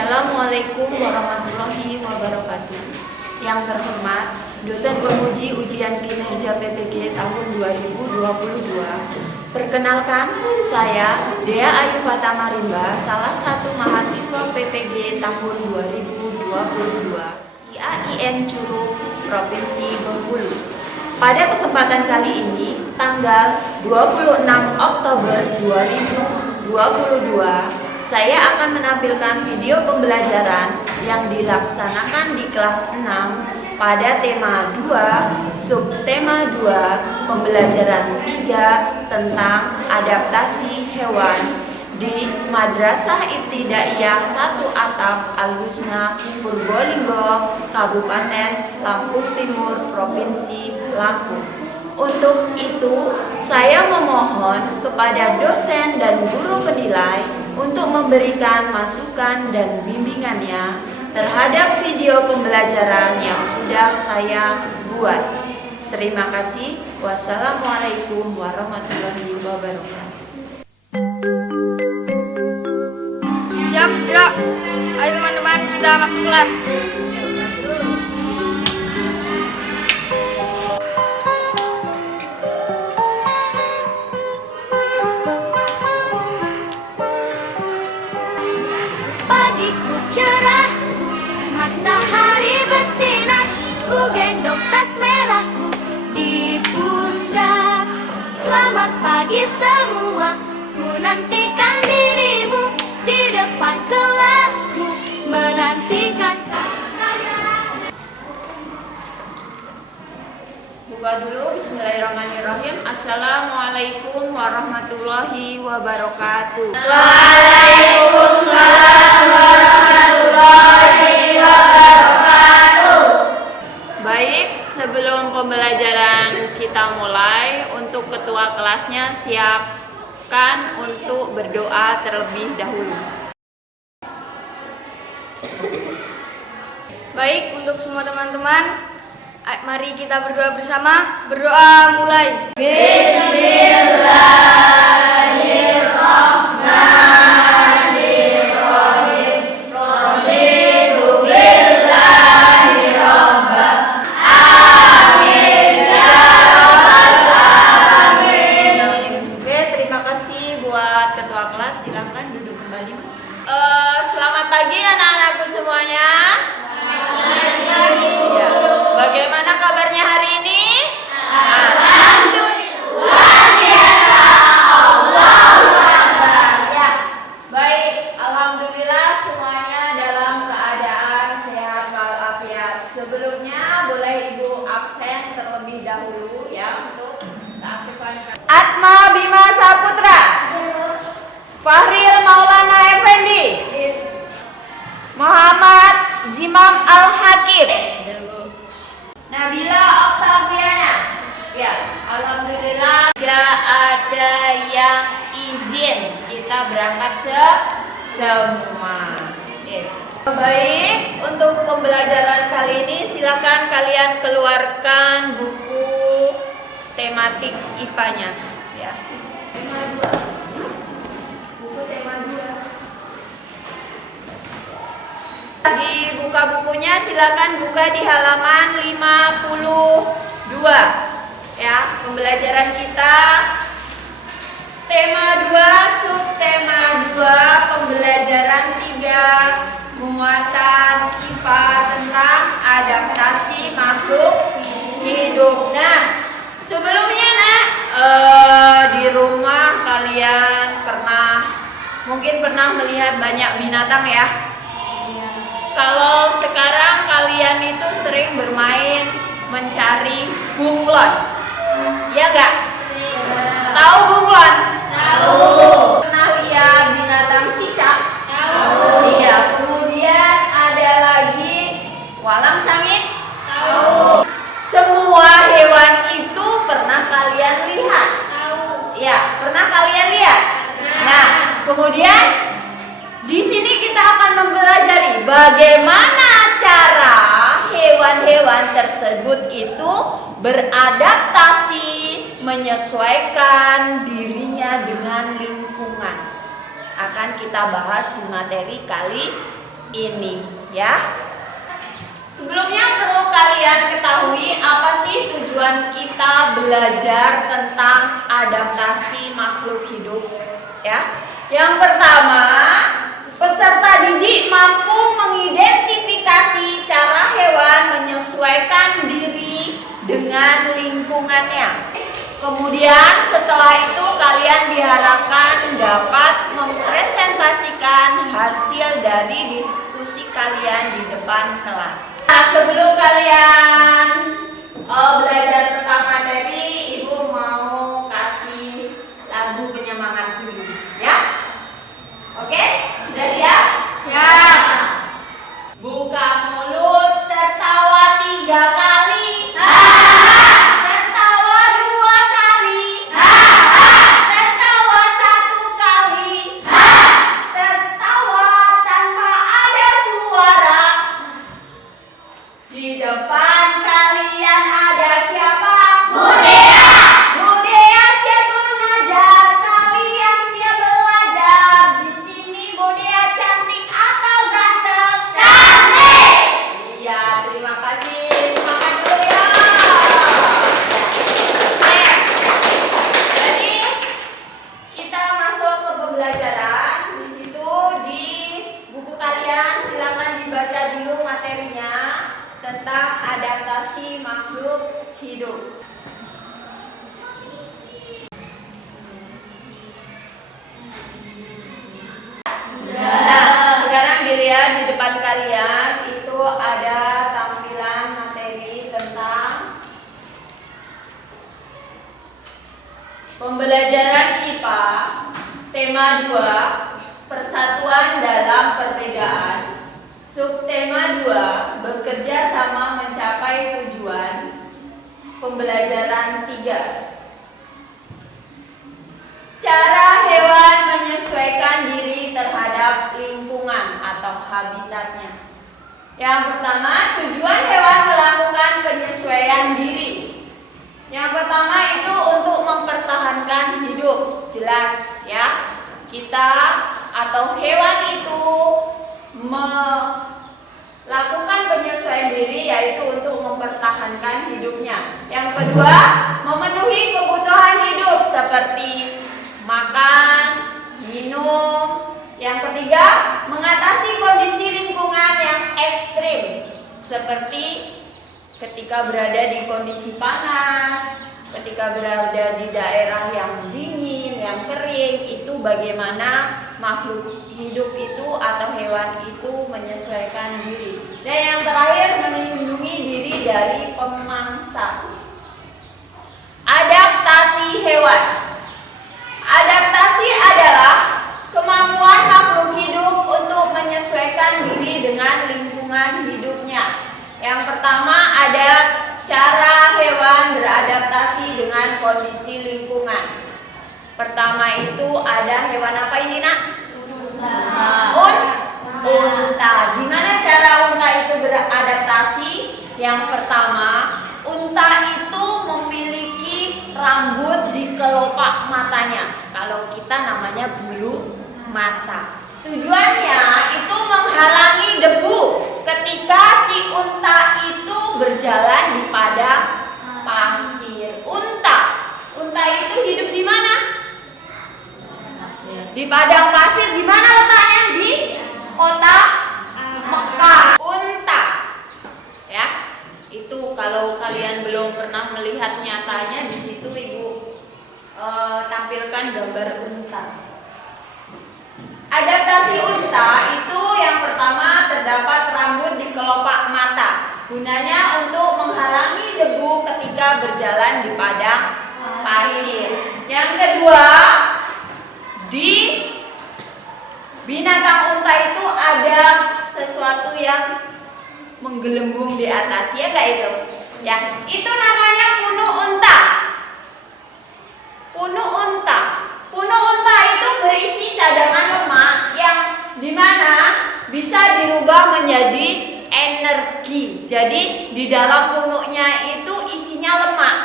Assalamualaikum warahmatullahi wabarakatuh. Yang terhormat, dosen penguji ujian kinerja PPG tahun 2022. Perkenalkan, saya Dea Ayu Fatamarimba, salah satu mahasiswa PPG tahun 2022 IAIN Curug, Provinsi Bengkulu. Pada kesempatan kali ini, tanggal 26 Oktober 2022, saya akan menampilkan video pembelajaran yang dilaksanakan di kelas 6 pada tema 2, subtema 2, pembelajaran 3 tentang adaptasi hewan di Madrasah Ibtidaiyah 1 Atap Al-Husna, Purbolinggo, Kabupaten Lampung Timur, Provinsi Lampung. Untuk itu, saya memohon kepada dosen dan guru penilai untuk memberikan masukan dan bimbingannya terhadap video pembelajaran yang sudah saya buat. Terima kasih. Wassalamualaikum warahmatullahi wabarakatuh. Siap, gerak. Ayo teman-teman, kita masuk kelas. Pagiku cerah, matahari bersinar, ku gendong tas merahku di pundak. Selamat pagi semua, ku nantikan dirimu di depan kelasku, menantikan. Buka dulu, bismillahirrahmanirrahim. Assalamualaikum warahmatullahi wabarakatuh. Waalaikumsalam warahmatullahi wabarakatuh. Baik, sebelum pembelajaran kita mulai, untuk ketua kelasnya siapkan untuk berdoa terlebih dahulu. Baik, untuk semua teman-teman, mari kita berdoa bersama. Berdoa mulai. Bismillahirrahmanirrahim. Raditu billahi rabba. Amin ya rabbal alamin. Oke, terima kasih buat ketua kelas. Silakan duduk kembali, Mas. Selamat pagi anak-anakku semuanya. Ya. Bagaimana kabarnya hari ini? Ya, baik. Alhamdulillah semuanya dalam keadaan sehat walafiat. Sebelumnya boleh Ibu absen terlebih dahulu ya untuk keaktifan. Atma Bima Saputra, Fahril Maulana Effendi, Muhammad Zimam Al-Hakim, Nabila Oktaviana. Ya, alhamdulillah tidak ada yang izin. Kita berangkat semua. Baik, untuk pembelajaran kali ini silakan kalian keluarkan buku tematik IPA-nya ya. Tema 2. Buku tema 2. Dibuka bukunya, silakan buka di halaman 52 ya. Pembelajaran kita tema 2, subtema 2, pembelajaran 3, muatan IPA tentang adaptasi makhluk hidup. Nah, sebelumnya di rumah kalian mungkin pernah melihat banyak binatang ya. Kalau sekarang kalian itu sering bermain mencari bunglon, ya nggak? Tahu bunglon? Tahu. Pernah lihat binatang cicak? Tahu. Iya. Kemudian ada lagi walang sangit? Tahu. Semua hewan itu pernah kalian lihat? Tahu. Ya, pernah kalian lihat? Nah, kemudian di sini kita akan mempelajari bagaimana cara hewan-hewan tersebut itu beradaptasi, menyesuaikan dirinya dengan lingkungan. Akan kita bahas di materi kali ini ya. Sebelumnya perlu kalian ketahui apa sih tujuan kita belajar tentang adaptasi makhluk hidup ya. Yang pertama, peserta didik mampu mengidentifikasi cara hewan menyesuaikan diri dengan lingkungannya. Kemudian setelah itu kalian diharapkan dapat mempresentasikan hasil dari diskusi kalian di depan kelas. Nah, sebelum kalian belajar tentang materi, Ibu mau kasih lagu penyemangat dulu ya. Oke? Sudah siap? Siap. Buka mulut, tertawa 3 kali. Tertawa 2 kali. Tertawa 1 kali. Tertawa tanpa ada suara. Di depan kalian ada siapa? Budaya. Budaya siap mengajar, kalian siap belajar. Di sini Budaya cantik atau ganteng? Cantik. Iya, terima kasih. Semangat dulu ya. Oke. Jadi kita masuk ke pembelajaran. Di situ di buku kalian silakan dibaca dulu materinya tentang adaptasi makhluk hidup. Nah, sekarang dilihat di depan kalian itu ada tampilan materi tentang pembelajaran IPA tema 2 persatuan dalam perbedaan. Subtema 2 bekerja sama mencapai tujuan. Pembelajaran 3 cara hewan menyesuaikan diri terhadap lingkungan atau habitatnya. Yang pertama, tujuan hewan melakukan penyesuaian diri. Yang pertama itu untuk mempertahankan hidup. Jelas ya. Kita atau hewan itu melakukan penyesuaian diri yaitu untuk mempertahankan hidupnya. Yang kedua, memenuhi kebutuhan hidup seperti makan, minum. Yang ketiga, mengatasi kondisi lingkungan yang ekstrim seperti ketika berada di kondisi panas, ketika berada di daerah yang dingin, yang kering, itu bagaimana makhluk hidup itu atau hewan itu menyesuaikan diri. Dan yang terakhir, melindungi diri dari pemangsa. Adaptasi hewan. Adaptasi adalah kemampuan makhluk hidup untuk menyesuaikan diri dengan lingkungan hidupnya. Yang pertama ada cara hewan beradaptasi dengan kondisi lingkungan. Pertama itu ada hewan apa ini nak? Unta. Gimana cara unta itu beradaptasi? Yang pertama, unta itu memiliki rambut di kelopak matanya. Kalau kita namanya bulu mata. Tujuannya itu menghalangi debu ketika si unta itu berjalan di padang pasir. Unta itu hidup di mana? Di padang pasir. Di mana letaknya? Di kota Mekah. Unta. Ya. Itu kalau kalian belum pernah melihat nyatanya, di situ Ibu tampilkan gambar unta. Adaptasi unta itu yang pertama terdapat rambut di kelopak mata. Gunanya untuk menghalangi debu ketika berjalan di padang pasir. Yang kedua, di binatang unta itu ada sesuatu yang menggelembung di atas, ya gak itu? Ya, itu namanya punuk unta. Punuk unta. Punuk unta itu berisi cadangan lemak yang dimana bisa dirubah menjadi energi. Jadi di dalam punuknya itu isinya lemak.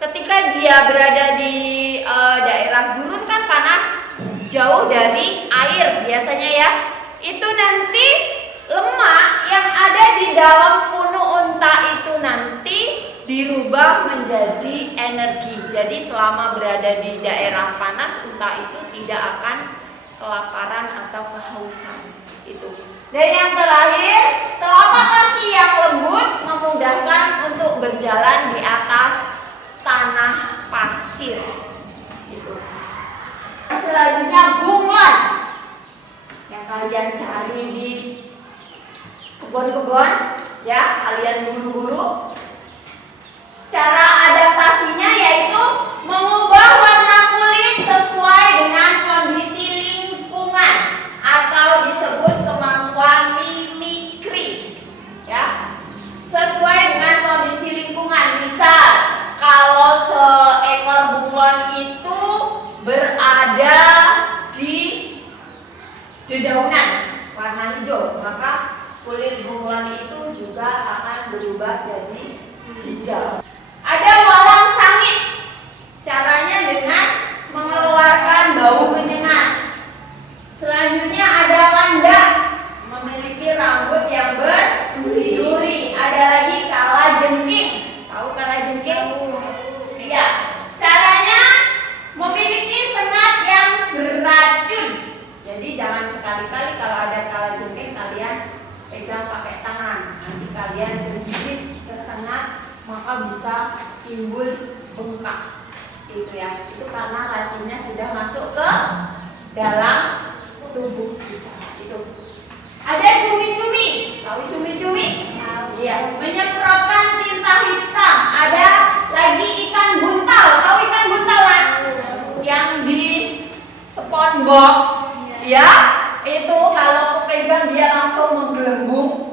Ketika dia berada di daerah gurun kan panas, jauh dari air biasanya ya. Itu nanti menjadi energi. Jadi selama berada di daerah panas, unta itu tidak akan kelaparan atau kehausan. Itu. Dan yang terakhir, telapak kaki yang lembut memudahkan untuk berjalan di atas tanah pasir. Gitu. Selanjutnya bunglon yang kalian cari di kebun-kebun, ya, kalian buru-buru. Cara adaptasinya yaitu mengubah warna kulit sesuai dengan kondisi lingkungan atau disebut kemampuan mimikri, ya, sesuai dengan kondisi lingkungan. Misal kalau seekor bunglon itu berada di dedaunan warna hijau, maka kulit bunglon itu juga akan berubah jadi hijau. Ada walang sangit, caranya dengan mengeluarkan bau menyengat. Selanjutnya ada landak, memiliki rambut yang berduri. Ada lagi kalajengking, tahu kalajengking? Iya. Caranya memiliki sengat yang beracun. Jadi jangan sekali-kali kalau ada kalajengking kalian pegang pakai tangan, nanti kalian tergigit kesengat maka bisa timbul bengkak. Itu ya, itu karena racunnya sudah masuk ke dalam tubuh kita. Itu. Ada cumi-cumi, tahu cumi-cumi? Iya, menyemprotkan tinta hitam. Ada lagi ikan buntal, tahu ikan buntal kan? Yang di SpongeBob, ya, itu kalau pegang dia langsung menggelembung.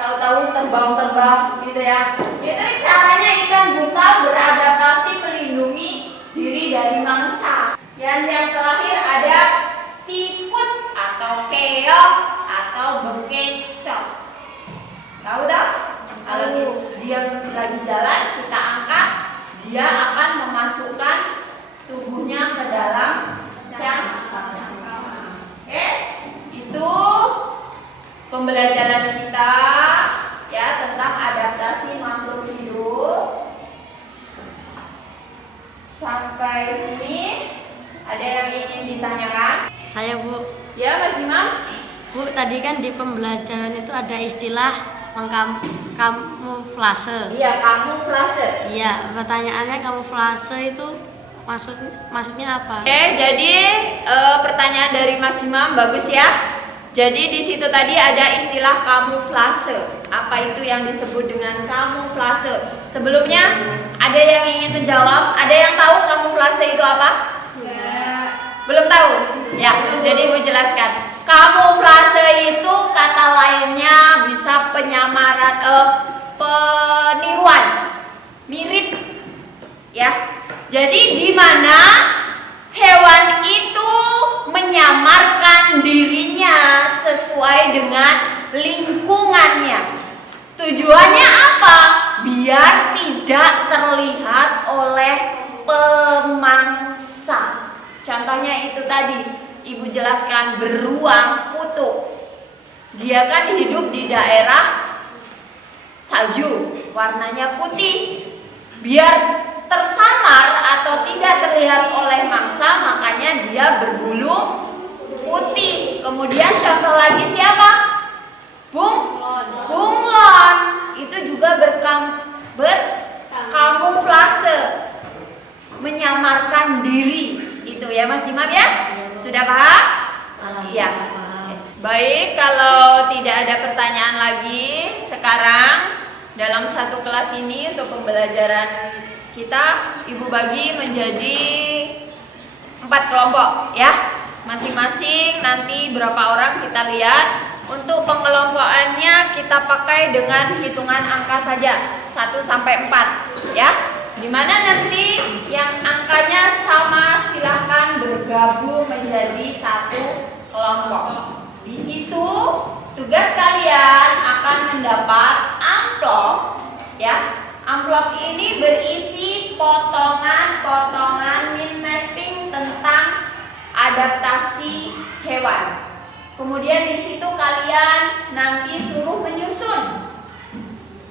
Tahu-tahu terbang-terbang gitu ya. Itu caranya ikan buntal beradaptasi melindungi diri dari mangsa. Dan yang terakhir ada siput atau keong atau bekecot. Tahu tak? Kalau dia lagi jalan kita angkat, dia akan memasukkan tubuhnya ke dalam cangkang. Oke? Itu pembelajaran kita ya tentang adaptasi makhluk hidup. Sampai sini ada yang ingin ditanyakan? Saya Bu. Ya, Mas Jimam. Bu, tadi kan di pembelajaran itu ada istilah kamuflase. Iya, kamuflase. Iya, pertanyaannya kamuflase itu maksudnya apa? Oke, jadi pertanyaan dari Mas Jimam bagus ya. Jadi di situ tadi ada istilah kamuflase. Apa itu yang disebut dengan kamuflase? Sebelumnya ada yang ingin menjawab? Ada yang tahu kamuflase itu apa? Belum tahu? Ya, jadi Ibu jelaskan. Kamuflase itu kata lainnya bisa penyamaran, peniruan, mirip, ya. Jadi di mana hewan itu menyamarkan dirinya sesuai dengan lingkungannya. Tujuannya apa? Biar tidak terlihat oleh pemangsa. Contohnya itu tadi Ibu jelaskan beruang kutub. Dia kan hidup di daerah salju, warnanya putih. Biar tersamar atau tidak terlihat oleh mangsa, makanya dia berbulu putih. Kemudian contoh lagi siapa? Bunglon. Itu juga berkamuflase, menyamarkan diri. Itu ya Mas Jimam ya? Sudah paham? Iya. Baik, kalau tidak ada pertanyaan lagi, sekarang dalam satu kelas ini untuk pembelajaran kita Ibu bagi menjadi 4 kelompok ya. Masing-masing nanti berapa orang kita lihat. Untuk pengelompokannya kita pakai dengan hitungan angka saja 1 sampai 4 ya. Dimana nanti yang angkanya sama silahkan bergabung menjadi 1 kelompok. Di situ tugas kalian akan mendapat amplop ya. Amplop ini berisi potongan-potongan mind mapping tentang adaptasi hewan. Kemudian di situ kalian nanti suruh menyusun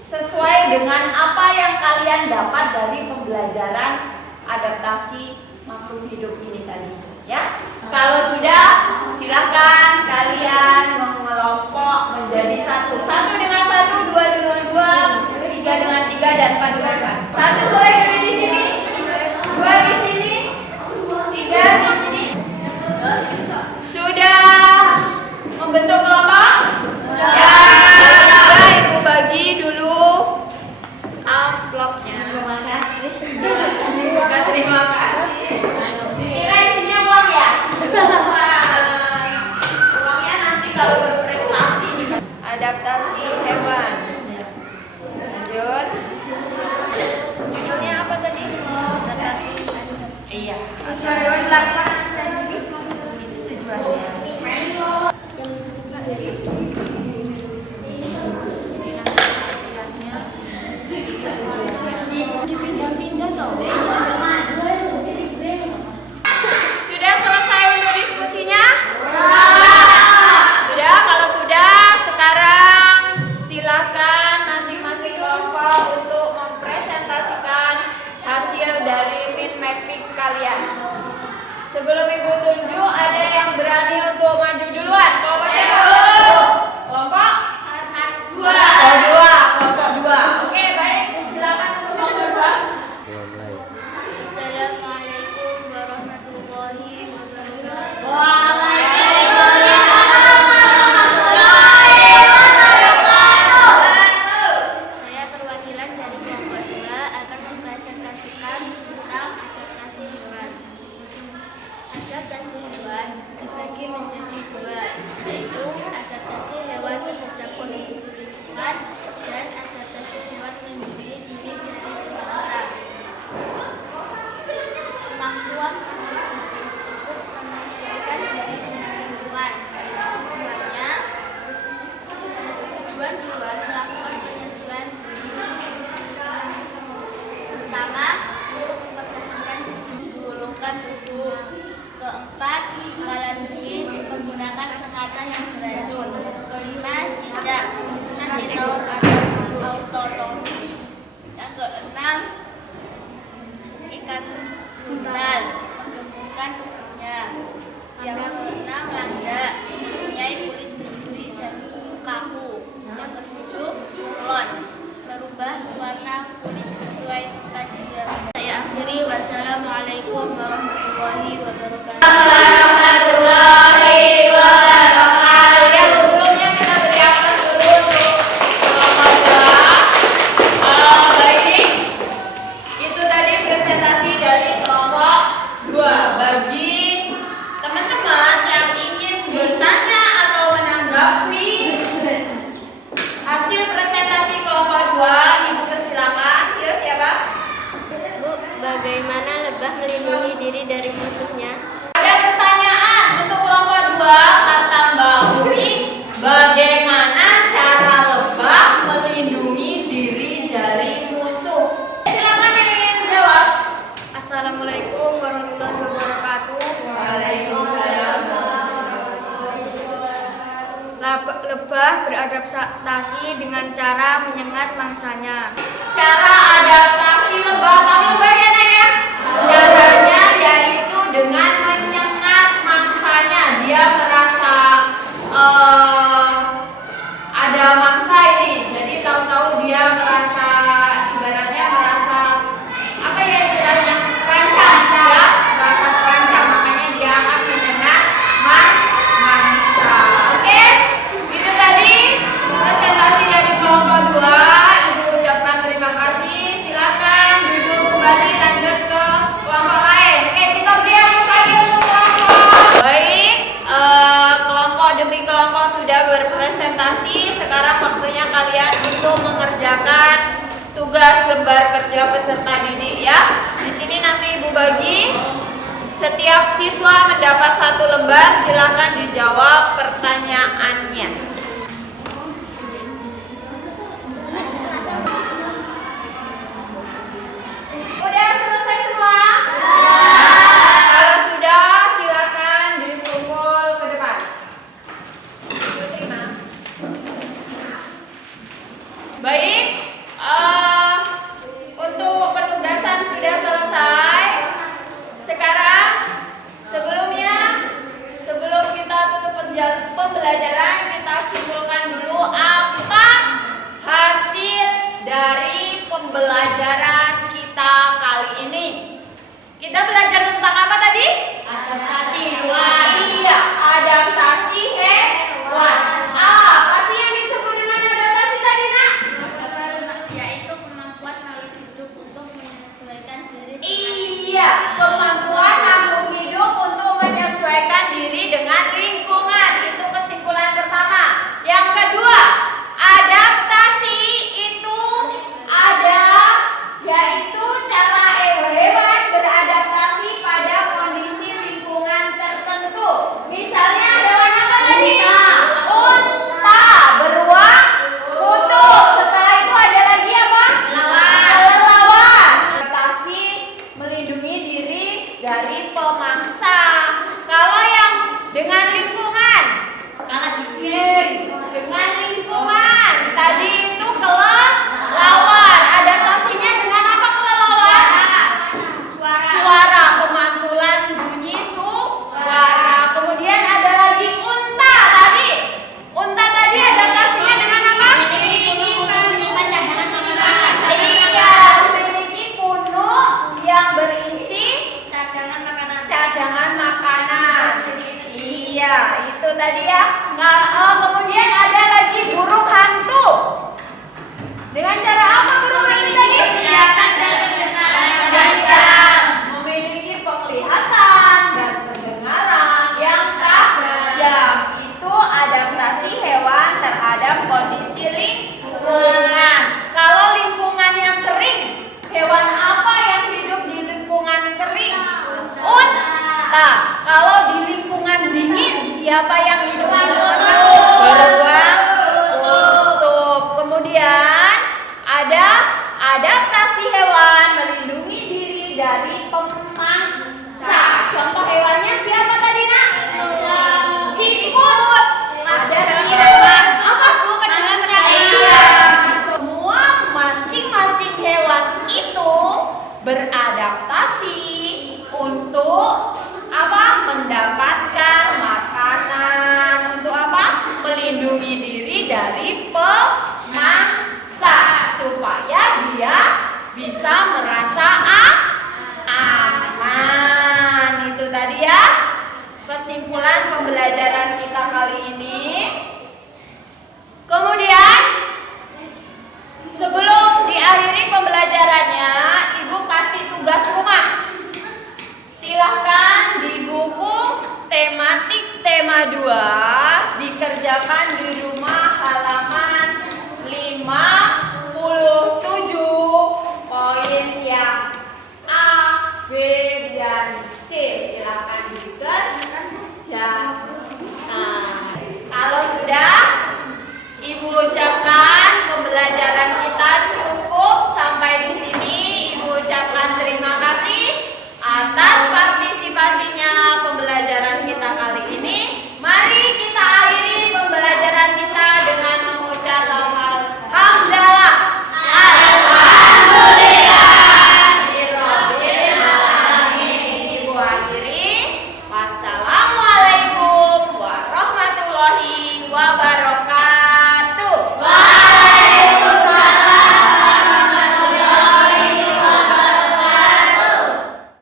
sesuai dengan apa yang kalian dapat dari pembelajaran adaptasi makhluk hidup ini tadi, ya? Kalau sudah, silakan kalian mengelompok menjadi satu. Satu dengan satu, dua dengan dua, tiga dengan tiga, dan empat dengan empat. Satu boleh duduk di sini, dua di sini, tiga di sini. Sudah membentuk kelompok? Sudah, Ibu bagi dulu amplopnya. Terima kasih. Terima kasih. Kira isinya uang ya? Uangnya nanti kalau berprestasi juga. Adaptasi hewan. Lanjut. Judulnya apa tadi? Adaptasi. Iya. Hewan langka. Tujuannya. Sudah selesai untuk diskusinya? Sudah, kalau sudah, sekarang silakan masing-masing kelompok untuk mempresentasikan hasil dari mind mapping kalian. Sebelum Ibu tunjuk, ada yang berani untuk maju duluan? Kelompok siapa? Kelompok? Oh, dua. Kelompok dua. Oke, baik. Silakan untuk kelompok dua. Assalamualaikum warahmatullahi wabarakatuh. Saya perwakilan dari kelompok 2 akan mempresentasikan tentang adaptasi hewan. Adaptasi hewan dibagi menjadi dua, yaitu adaptasi hewan terhadap kondisi lingkungan dan adaptasi hewan melindungi diri dari bangsa. Kemampuan untuk menyesuaikan diri dengan lingkungan. Tujuan hewan melakukan penyesuaian diri. Pertama, untuk mempertahankan menggulungkan tubuh. Keempat, kala jengking menggunakan sekatan yang beracun. Kelima, cicak atau autotomi. Yang keenam, ikan buntal menggembungkan tubuhnya. Yang keenam, landak mempunyai kulit berduri dan kaku. Yang ketujuh, kulon merubah warna kulit sesuai tempat tinggal. Saya akhiri, wassalamualaikum warahmatullahi wabarakatuh. Ya, sebelumnya kita beri aplaus dulu untuk kelompok dua. Baik, itu tadi presentasi dari kelompok dua. Bagi teman-teman yang ingin bertanya atau menanggapi hasil presentasi kelompok dua, Ibu persilakan. Ya, siapa? Bu, bagaimana lebah melindungi diri dari musuhnya? Ada pertanyaan untuk kelompok dua, kata Mbak Umi, bagaimana cara lebah melindungi diri dari musuh? Silakan yang ingin menjawab. Assalamualaikum warahmatullahi wabarakatuh. Waalaikumsalam. Lebah beradaptasi dengan cara menyengat mangsanya. Cara adaptasi lebah, tahu lebah ya Nak ya? Caranya yaitu dengan menyengat mangsanya. Dia merasa ada mangsa ini, jadi tahu-tahu dia merasa, ibaratnya merasa apa ya istilahnya, terancam, ya, merasa terancam, makanya dia akan menyengat mangsa. Oke, itu tadi presentasi dari kelompok 2. Ibu ucapkan terima kasih. Silakan duduk kembali, lanjut ke kelompok lain. Oke, kita beri aplaus lagi untuk kelompok. Baik, kelompok demi kelompok sudah berpresentasi. Sekarang waktunya kalian untuk mengerjakan tugas lembar kerja peserta didik ya. Di sini nanti Ibu bagi, setiap siswa mendapat 1 lembar. Silakan dijawab pertanyaannya.